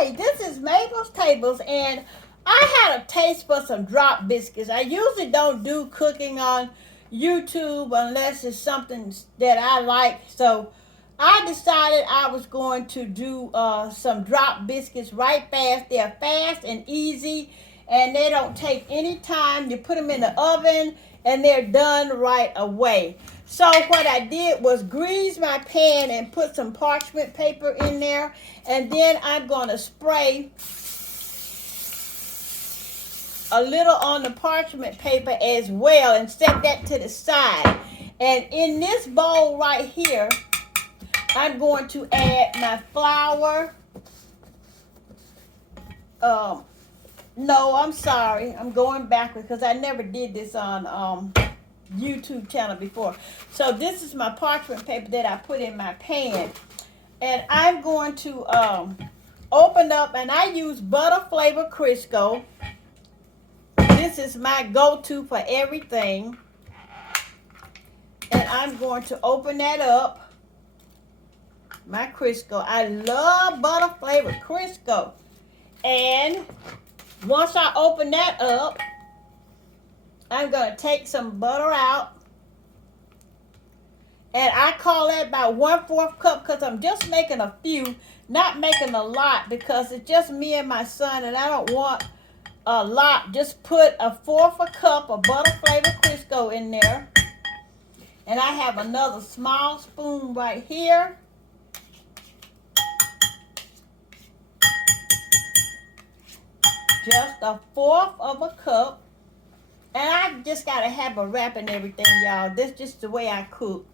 Hi, this is Mabel's Tables, and I had a taste for some drop biscuits. I usually don't do cooking on YouTube unless it's something that I like. So I decided I was going to do some drop biscuits right fast. They're fast and easy, and they don't take any time. You put them in the oven, and they're done right away. So what I did was grease my pan and put some parchment paper in there, and then I'm going to spray a little on the parchment paper as well and set that to the side. And in this bowl right here, I'm going to add my flour. No, I'm sorry. I'm going backwards because I never did this on YouTube channel before. So this is my parchment paper that I put in my pan. And I'm going to open up, and I use butter flavor Crisco. This is my go-to for everything. And I'm going to open that up. My Crisco. I love butter flavor Crisco. And once I open that up, I'm going to take some butter out. And I call that about 1/4 cup because I'm just making a few, not making a lot because it's just me and my son and I don't want a lot. Just put 1/4 cup of butter flavor Crisco in there. And I have another small spoon right here. Just 1/4 cup. And I just got to have a wrap and everything, y'all. This is just the way I cook.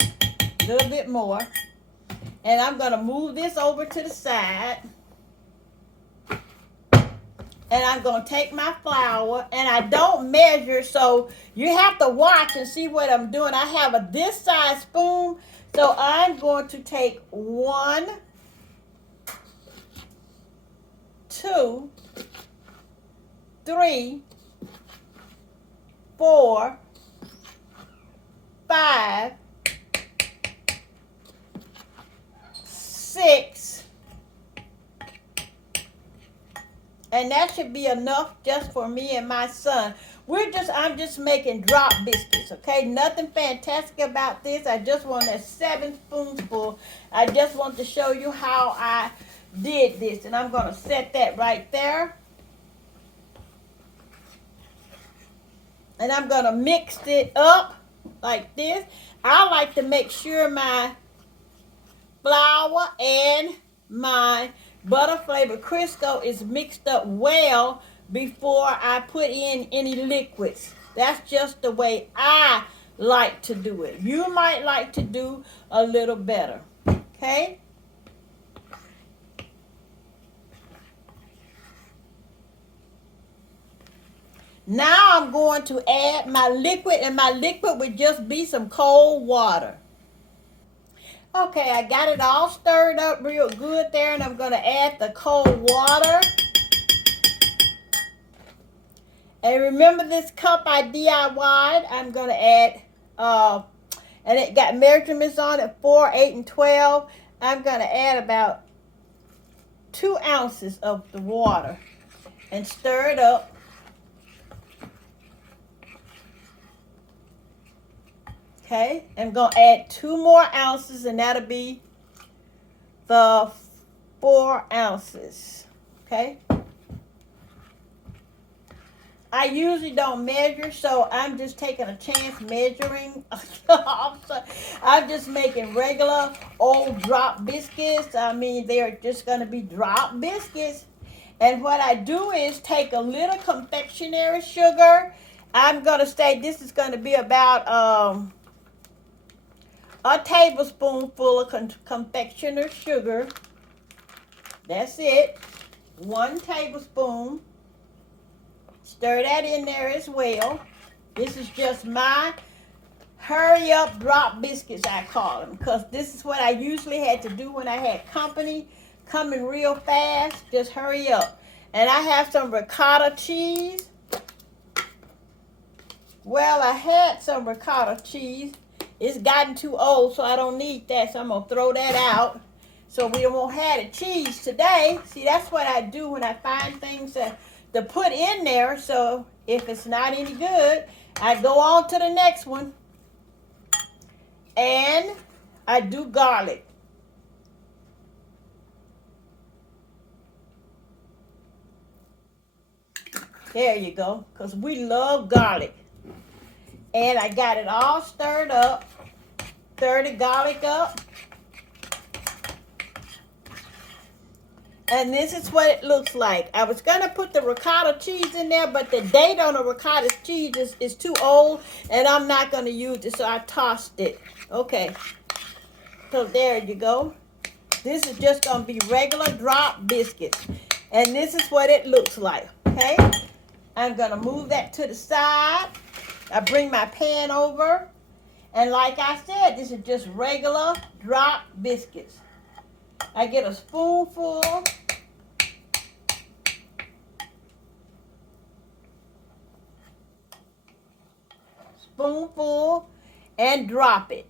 A little bit more. And I'm going to move this over to the side. And I'm going to take my flour, and I don't measure, so you have to watch and see what I'm doing. I have a this size spoon, so I'm going to take 1, 2, 3, 4, 5, 6, and that should be enough just for me and my son. I'm just making drop biscuits, okay? Nothing fantastic about this. I just want a 7 spoonful. I just want to show you how I did this, and I'm going to set that right there. And I'm going to mix it up like this. I like to make sure my flour and my butter flavor Crisco is mixed up well before I put in any liquids. That's just the way I like to do it. You might like to do a little better. Okay? Now I'm going to add my liquid, and my liquid would just be some cold water. Okay, I got it all stirred up real good there, and I'm going to add the cold water. And remember this cup I DIY'd, I'm going to add, and it got measurements on it, 4, 8, and 12. I'm going to add about 2 ounces of the water and stir it up. Okay, I'm going to add 2 more ounces, and that'll be the 4 ounces. Okay. I usually don't measure, so I'm just taking a chance measuring. I'm just making regular old drop biscuits. I mean, they're just going to be drop biscuits. And what I do is take a little confectionery sugar. I'm going to say this is going to be about a tablespoonful of confectionery sugar. That's it. 1 tablespoon. Stir that in there as well. This is just my hurry up drop biscuits, I call them, because this is what I usually had to do when I had company coming real fast. Just hurry up. And I have some ricotta cheese. Well, I had some ricotta cheese. It's gotten too old, so I don't need that, so I'm going to throw that out. So we won't have the cheese today. See, that's what I do when I find things to put in there. So if it's not any good, I go on to the next one. And I do garlic. There you go. Because we love garlic. And I got it all stirred up. Stir the garlic up. And this is what it looks like. I was going to put the ricotta cheese in there, but the date on the ricotta cheese is too old, and I'm not going to use it, so I tossed it. Okay. So there you go. This is just going to be regular drop biscuits. And this is what it looks like. Okay. I'm going to move that to the side. I bring my pan over. And like I said, this is just regular drop biscuits. I get a spoonful. Spoonful and drop it.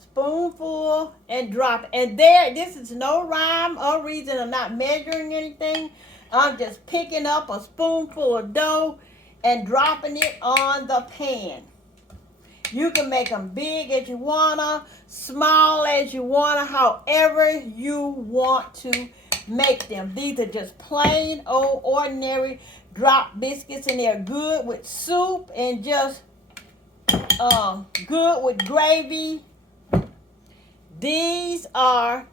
Spoonful and drop it. And there, this is no rhyme or reason. I'm not measuring anything. I'm just picking up a spoonful of dough and dropping it on the pan. You can make them big as you wanna, small as you wanna, however you want to make them. These are just plain old ordinary drop biscuits, and they're good with soup and just good with gravy. These are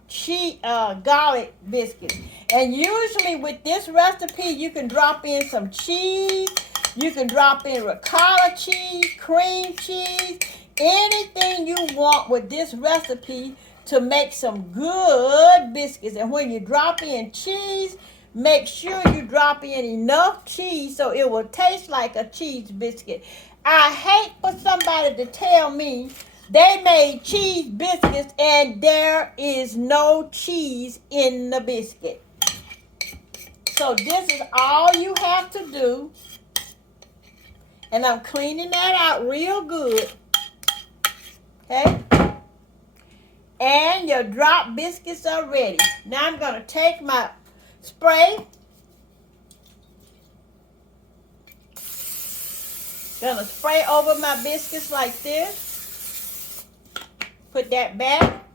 garlic biscuits. And usually with this recipe, you can drop in some cheese. You can drop in ricotta cheese, cream cheese, anything you want with this recipe to make some good biscuits. And when you drop in cheese, make sure you drop in enough cheese so it will taste like a cheese biscuit. I hate for somebody to tell me they made cheese biscuits and there is no cheese in the biscuit. So this is all you have to do. And I'm cleaning that out real good. Okay? And your drop biscuits are ready. Now I'm going to take my spray. Gonna spray over my biscuits like this. Put that back.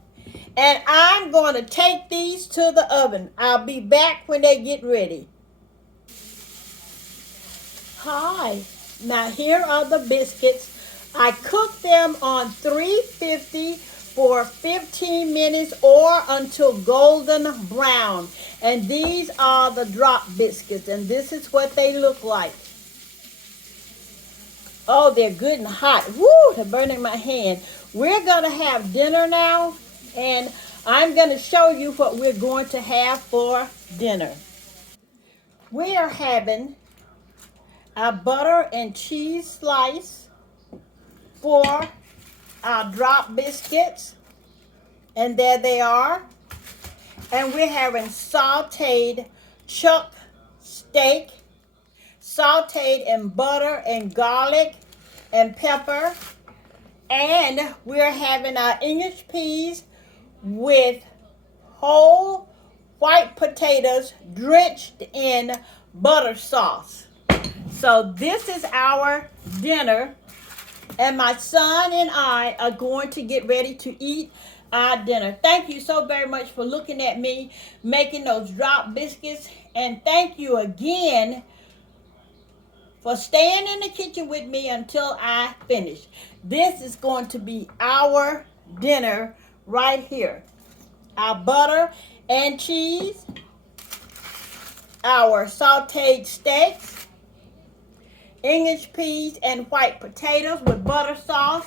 And I'm going to take these to the oven. I'll be back when they get ready. Hi. Now here are the biscuits. I cooked them on 350 for 15 minutes or until golden brown. And these are the drop biscuits. And this is what they look like. Oh, they're good and hot. Woo, they're burning my hand. We're going to have dinner now. And I'm going to show you what we're going to have for dinner. We are having our butter and cheese slice for our drop biscuits. And there they are. And we're having sauteed chuck steak, sauteed in butter and garlic and pepper. And we're having our English peas with whole white potatoes drenched in butter sauce. So this is our dinner, and my son and I are going to get ready to eat our dinner. Thank you so very much for looking at me making those drop biscuits, and thank you again for staying in the kitchen with me until I finish. This is going to be our dinner right here. Our butter and cheese, our sauteed steaks, English peas and white potatoes with butter sauce,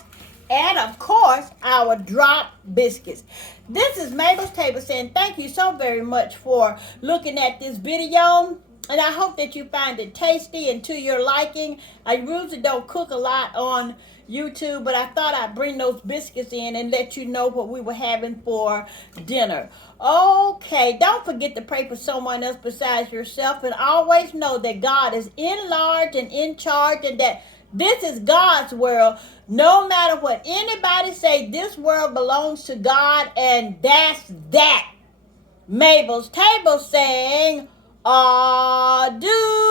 and of course, our drop biscuits. This is Mabel's Table saying thank you so very much for looking at this video. And I hope that you find it tasty and to your liking. I usually don't cook a lot on YouTube, but I thought I'd bring those biscuits in and let you know what we were having for dinner. Okay, don't forget to pray for someone else besides yourself, and always know that God is in large and in charge, and that This is God's world. No matter what anybody say, this world belongs to God, and that's that. Mabel's table saying, adieu.